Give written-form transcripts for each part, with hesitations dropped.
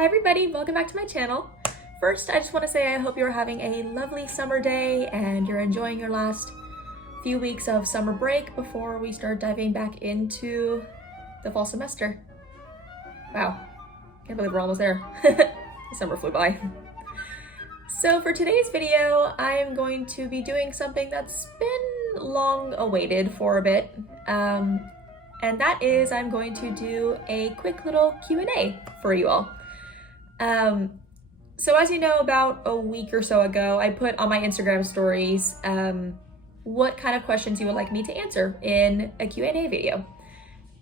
Hi everybody, welcome back to my channel. First, I just want to say I hope you're having a lovely summer day and you're enjoying your last few weeks of summer break before we start diving back into the fall semester. Wow, can't believe we're almost there. The summer flew by. So for today's video, I'm going to be doing something that's been long awaited for a bit. And that is I'm going to do a quick little Q&A for you all. So as you know, about a week or so ago, I put on my Instagram stories what kind of questions you would like me to answer in a Q&A video.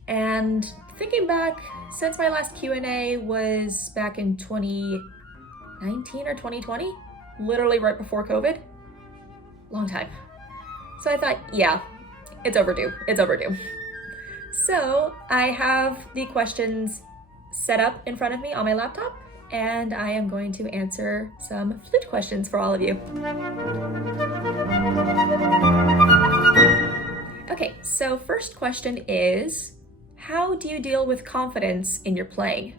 And thinking back, since my last Q&A was back in 2019 or 2020, literally right before COVID, long time. So I thought, yeah, it's overdue, it's overdue. So I have the questions set up in front of me on my laptop, and I am going to answer some flute questions for all of you. Okay, so first question is, how do you deal with confidence in your playing?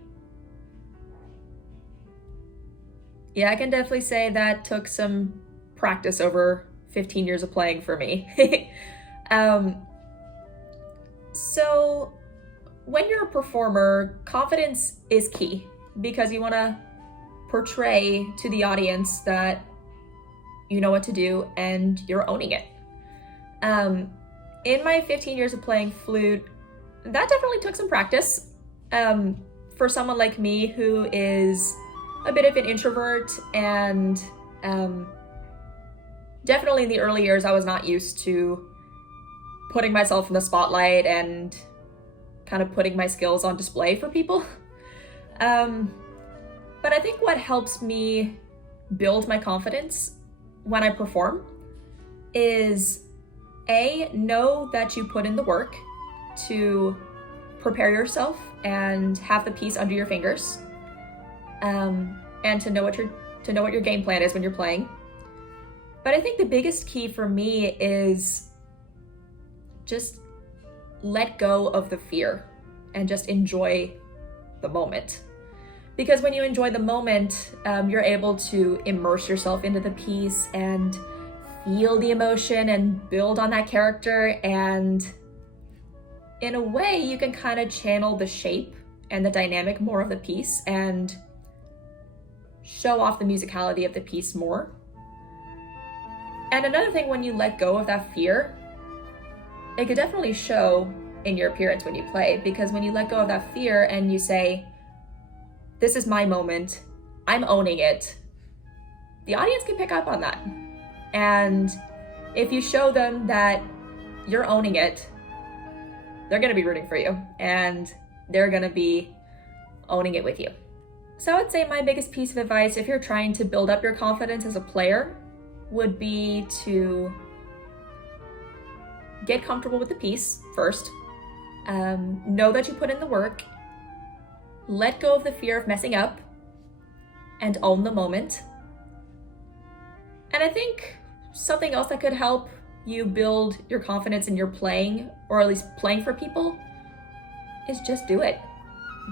Yeah, I can definitely say that took some practice over 15 years of playing for me. So when you're a performer, confidence is key because you want to portray to the audience that you know what to do and you're owning it. In my 15 years of playing flute, that definitely took some practice. For someone like me who is a bit of an introvert and definitely in the early years, I was not used to putting myself in the spotlight and kind of putting my skills on display for people. But I think what helps me build my confidence when I perform is know that you put in the work to prepare yourself and have the piece under your fingers, and to know what your game plan is when you're playing. But I think the biggest key for me is just let go of the fear and just enjoy the moment. Because when you enjoy the moment, you're able to immerse yourself into the piece and feel the emotion and build on that character. And in a way, you can kind of channel the shape and the dynamic more of the piece and show off the musicality of the piece more. And another thing, when you let go of that fear, it could definitely show in your appearance when you play, because when you let go of that fear and you say, this is my moment, I'm owning it, the audience can pick up on that. And if you show them that you're owning it, they're gonna be rooting for you and they're gonna be owning it with you. So I would say my biggest piece of advice, if you're trying to build up your confidence as a player, would be to get comfortable with the piece first. Know that you put in the work, let go of the fear of messing up, and own the moment. And I think something else that could help you build your confidence in your playing, or at least playing for people, is just do it.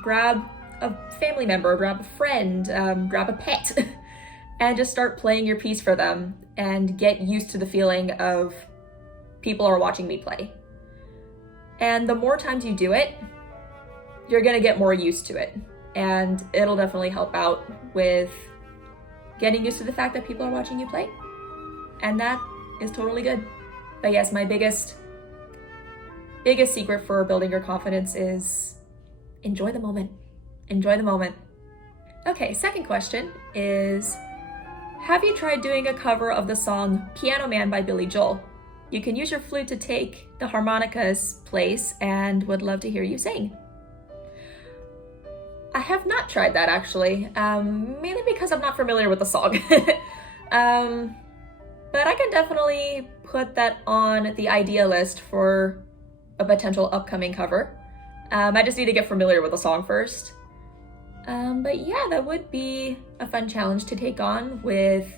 Grab a family member, grab a friend, grab a pet, and just start playing your piece for them and get used to the feeling of people are watching me play. And the more times you do it, you're gonna get more used to it. And it'll definitely help out with getting used to the fact that people are watching you play. And that is totally good. But yes, my biggest secret for building your confidence is enjoy the moment. Enjoy the moment. Okay, second question is, have you tried doing a cover of the song Piano Man by Billy Joel? You can use your flute to take the harmonica's place and would love to hear you sing. I have not tried that actually, mainly because I'm not familiar with the song. But I can definitely put that on the idea list for a potential upcoming cover. I just need to get familiar with the song first. But yeah, that would be a fun challenge to take on with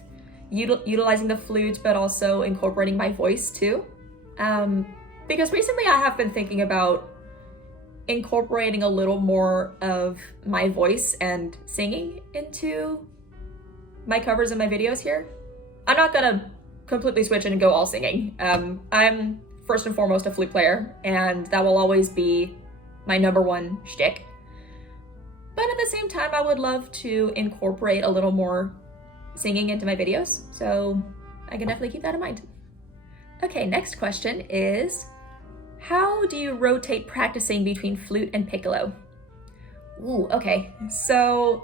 utilizing the flute, but also incorporating my voice too. Because recently I have been thinking about incorporating a little more of my voice and singing into my covers and my videos here. I'm not gonna completely switch in and go all singing. I'm first and foremost a flute player, and that will always be my number one shtick. But at the same time, I would love to incorporate a little more singing into my videos, so I can definitely keep that in mind. Okay, next question is, how do you rotate practicing between flute and piccolo? Ooh, okay. So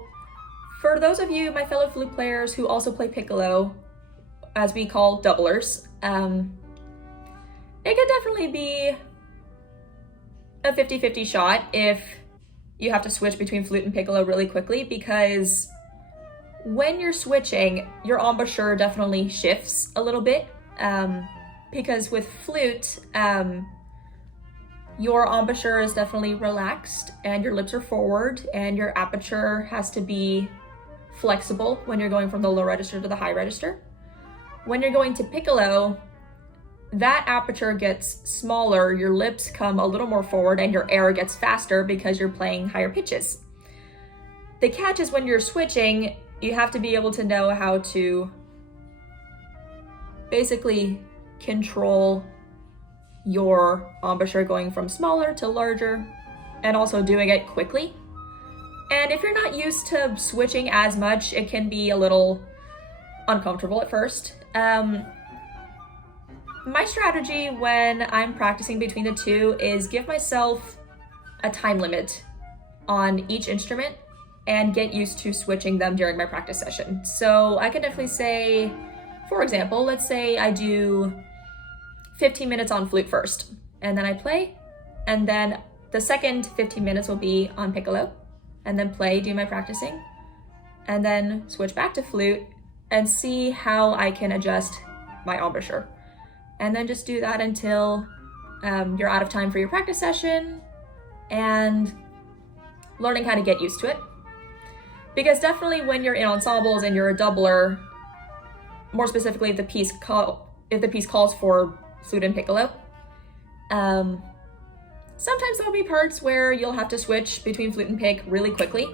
for those of you, my fellow flute players who also play piccolo, as we call doublers, it could definitely be a 50-50 shot if you have to switch between flute and piccolo really quickly, because when you're switching, your embouchure definitely shifts a little bit, because with flute, your embouchure is definitely relaxed and your lips are forward and your aperture has to be flexible when you're going from the low register to the high register. When you're going to piccolo, that aperture gets smaller, your lips come a little more forward and your air gets faster because you're playing higher pitches. The catch is when you're switching, you have to be able to know how to basically control your embouchure going from smaller to larger and also doing it quickly. And if you're not used to switching as much, it can be a little uncomfortable at first. My strategy when I'm practicing between the two is give myself a time limit on each instrument and get used to switching them during my practice session. So I can definitely say, for example, let's say I do 15 minutes on flute first, and then I play, and then the second 15 minutes will be on piccolo, and then play, do my practicing, and then switch back to flute and see how I can adjust my embouchure. And then just do that until you're out of time for your practice session and learning how to get used to it. Because definitely when you're in ensembles and you're a doubler, more specifically if the piece calls for flute and piccolo, sometimes there'll be parts where you'll have to switch between flute and pick really quickly.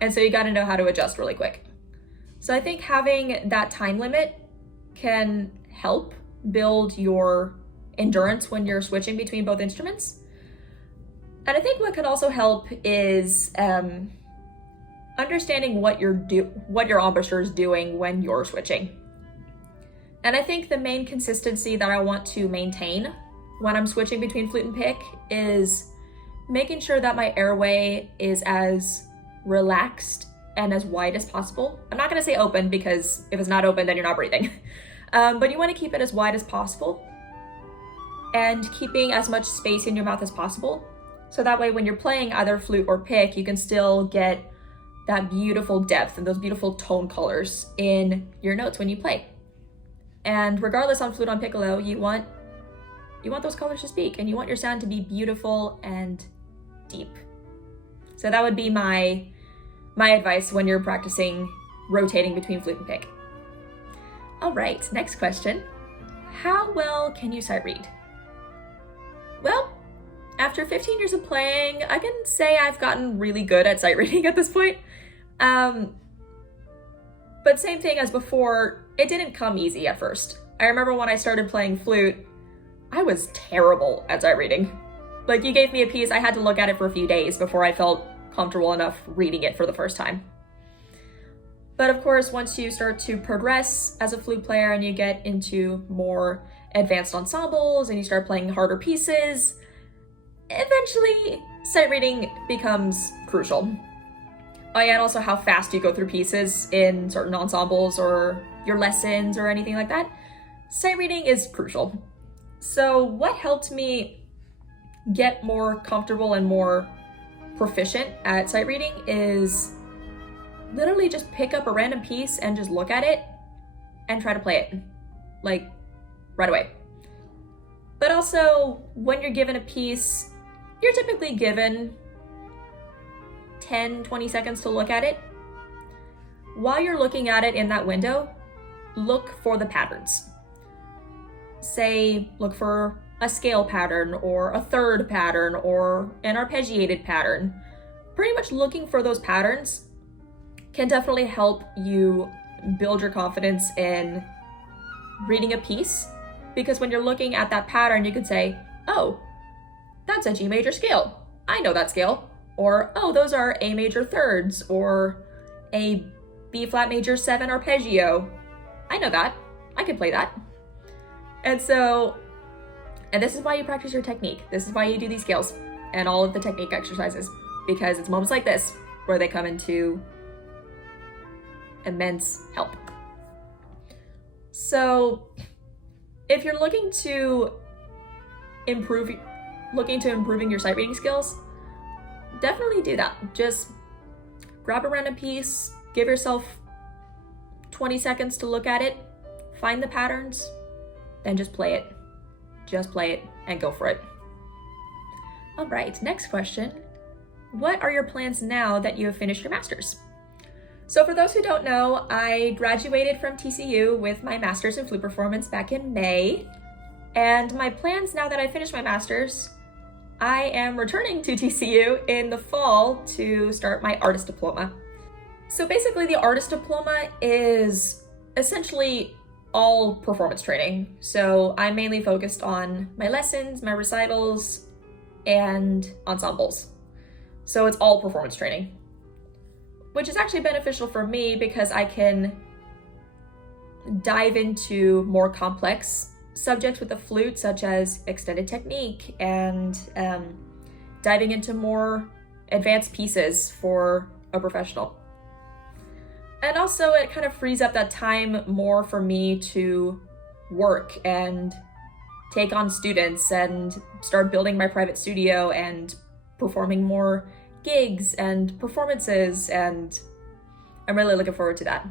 And so you gotta know how to adjust really quick. So I think having that time limit can help build your endurance when you're switching between both instruments. And I think what can also help is understanding what your embouchure is doing when you're switching. And I think the main consistency that I want to maintain when I'm switching between flute and pick is making sure that my airway is as relaxed and as wide as possible. I'm not gonna say open, because if it's not open, then you're not breathing. But you wanna keep it as wide as possible and keeping as much space in your mouth as possible. So that way when you're playing either flute or pick, you can still get that beautiful depth and those beautiful tone colors in your notes when you play. And regardless on flute, on piccolo, you want those colors to speak, and you want your sound to be beautiful and deep. So that would be my advice when you're practicing rotating between flute and pick. All right, next question. How well can you sight read? Well, after 15 years of playing, I can say I've gotten really good at sight reading at this point. But same thing as before, it didn't come easy at first. I remember when I started playing flute, I was terrible at sight reading. Like, you gave me a piece, I had to look at it for a few days before I felt comfortable enough reading it for the first time. But of course, once you start to progress as a flute player and you get into more advanced ensembles and you start playing harder pieces, eventually sight reading becomes crucial. Oh yeah, and also how fast you go through pieces in certain ensembles or your lessons or anything like that. Sight reading is crucial. So what helped me get more comfortable and more proficient at sight reading is literally just pick up a random piece and just look at it and try to play it, like, right away. But also, when you're given a piece, you're typically given 10-20 seconds to look at it. While you're looking at it in that window, look for the patterns. Say, look for a scale pattern or a third pattern or an arpeggiated pattern. Pretty much looking for those patterns can definitely help you build your confidence in reading a piece, because when you're looking at that pattern, you could say, oh, that's a G major scale. I know that scale. Or, oh, those are A major thirds, or a B flat major 7 arpeggio. I know that. I can play that. And this is why you practice your technique. This is why you do these scales and all of the technique exercises, because it's moments like this where they come into immense help. So if you're looking to improving your sight reading skills, definitely do that. Just grab a random piece, give yourself 20 seconds to look at it, find the patterns, then just play it. Just play it and go for it. All right, next question. What are your plans now that you have finished your master's? So for those who don't know, I graduated from TCU with my master's in flute performance back in May. And my plans now that I finished my master's, I am returning to TCU in the fall to start my artist diploma. So basically the artist diploma is essentially all performance training. So I'm mainly focused on my lessons, my recitals, and ensembles. So it's all performance training, which is actually beneficial for me because I can dive into more complex subjects with the flute, such as extended technique and diving into more advanced pieces for a professional. And also it kind of frees up that time more for me to work and take on students and start building my private studio and performing more gigs and performances, and I'm really looking forward to that.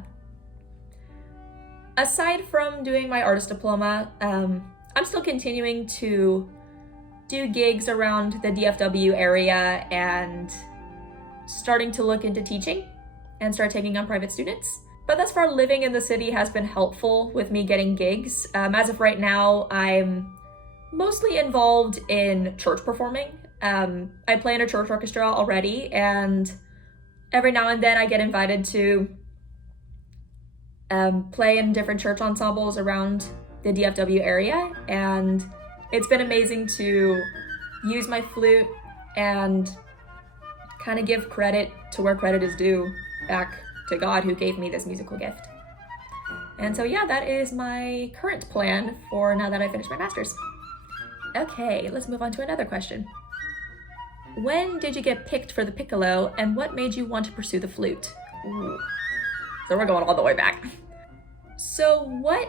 Aside from doing my artist diploma, I'm still continuing to do gigs around the DFW area and starting to look into teaching and start taking on private students. But thus far, living in the city has been helpful with me getting gigs. As of right now, I'm mostly involved in church performing. I play in a church orchestra already, and every now and then I get invited to play in different church ensembles around the DFW area, and it's been amazing to use my flute and kind of give credit to where credit is due, back to God who gave me this musical gift. And so yeah, that is my current plan for now that I finished my master's. Okay, let's move on to another question. When did you get picked for the piccolo, and what made you want to pursue the flute? Ooh. So we're going all the way back. So what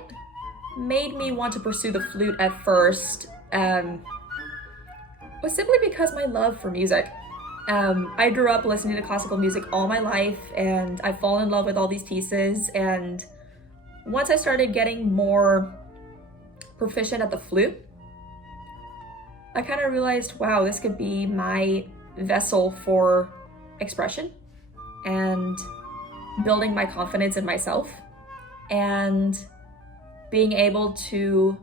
made me want to pursue the flute at first was simply because my love for music. I grew up listening to classical music all my life, and I fall in love with all these pieces. And once I started getting more proficient at the flute, I kind of realized, wow, this could be my vessel for expression and building my confidence in myself and being able to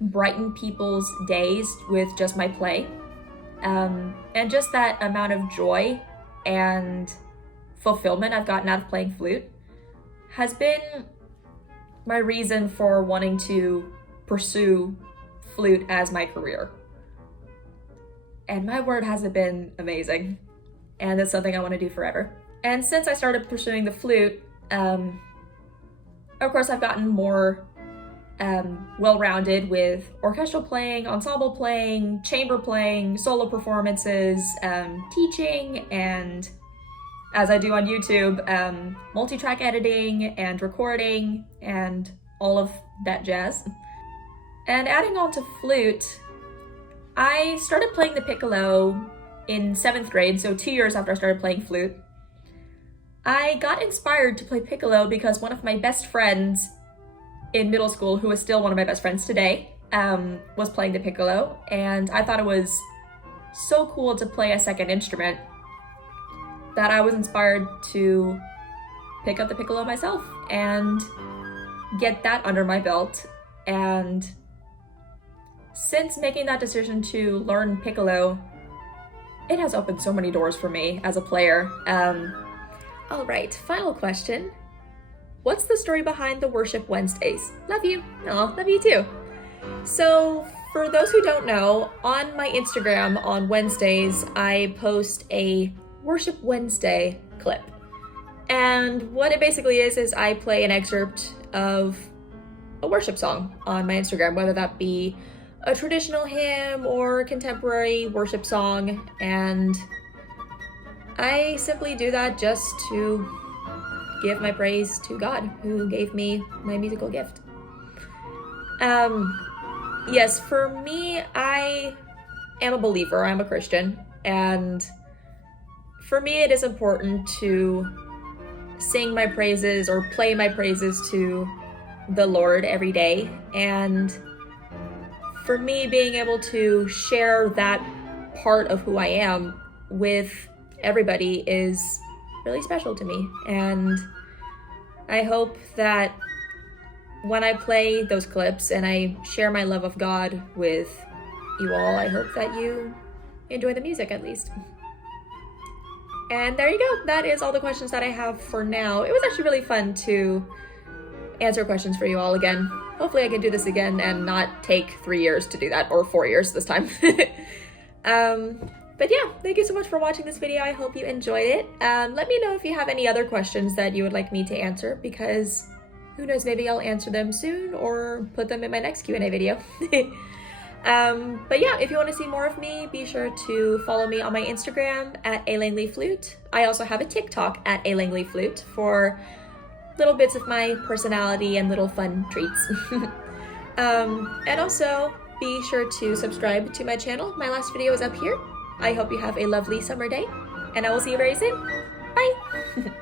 brighten people's days with just my play. And just that amount of joy and fulfillment I've gotten out of playing flute has been my reason for wanting to pursue flute as my career. And my word, has it been amazing. And it's something I want to do forever. And since I started pursuing the flute, of course I've gotten more well-rounded with orchestral playing, ensemble playing, chamber playing, solo performances, teaching, and as I do on YouTube, multi-track editing and recording and all of that jazz. And adding on to flute, I started playing the piccolo in 7th grade, so 2 years after I started playing flute. I got inspired to play piccolo because one of my best friends in middle school, who is still one of my best friends today, was playing the piccolo, and I thought it was so cool to play a second instrument that I was inspired to pick up the piccolo myself and get that under my belt and since making that decision to learn piccolo, it has opened so many doors for me as a player. All right, final question. What's the story behind the Worship Wednesdays? Love you. Oh, love you too. So for those who don't know, on my Instagram on Wednesdays, I post a Worship Wednesday clip. And what it basically is I play an excerpt of a worship song on my Instagram, whether that be a traditional hymn or contemporary worship song. And I simply do that just to give my praise to God, who gave me my musical gift. Yes, for me, I am a believer, I'm a Christian, and for me it is important to sing my praises or play my praises to the Lord every day. And for me, being able to share that part of who I am with everybody is really special to me. And I hope that when I play those clips and I share my love of God with you all, I hope that you enjoy the music at least. And there you go. That is all the questions that I have for now. It was actually really fun to answer questions for you all again. Hopefully I can do this again and not take 3 years to do that, or 4 years this time. But yeah, thank you so much for watching this video. I hope you enjoyed it. Let me know if you have any other questions that you would like me to answer, because who knows, maybe I'll answer them soon or put them in my next Q&A video. But yeah, if you want to see more of me, be sure to follow me on my Instagram at @alangleyflute. I also have a TikTok at @alangleyflute for little bits of my personality and little fun treats. And also be sure to subscribe to my channel. My last video is up here. I hope you have a lovely summer day, and I will see you very soon. Bye!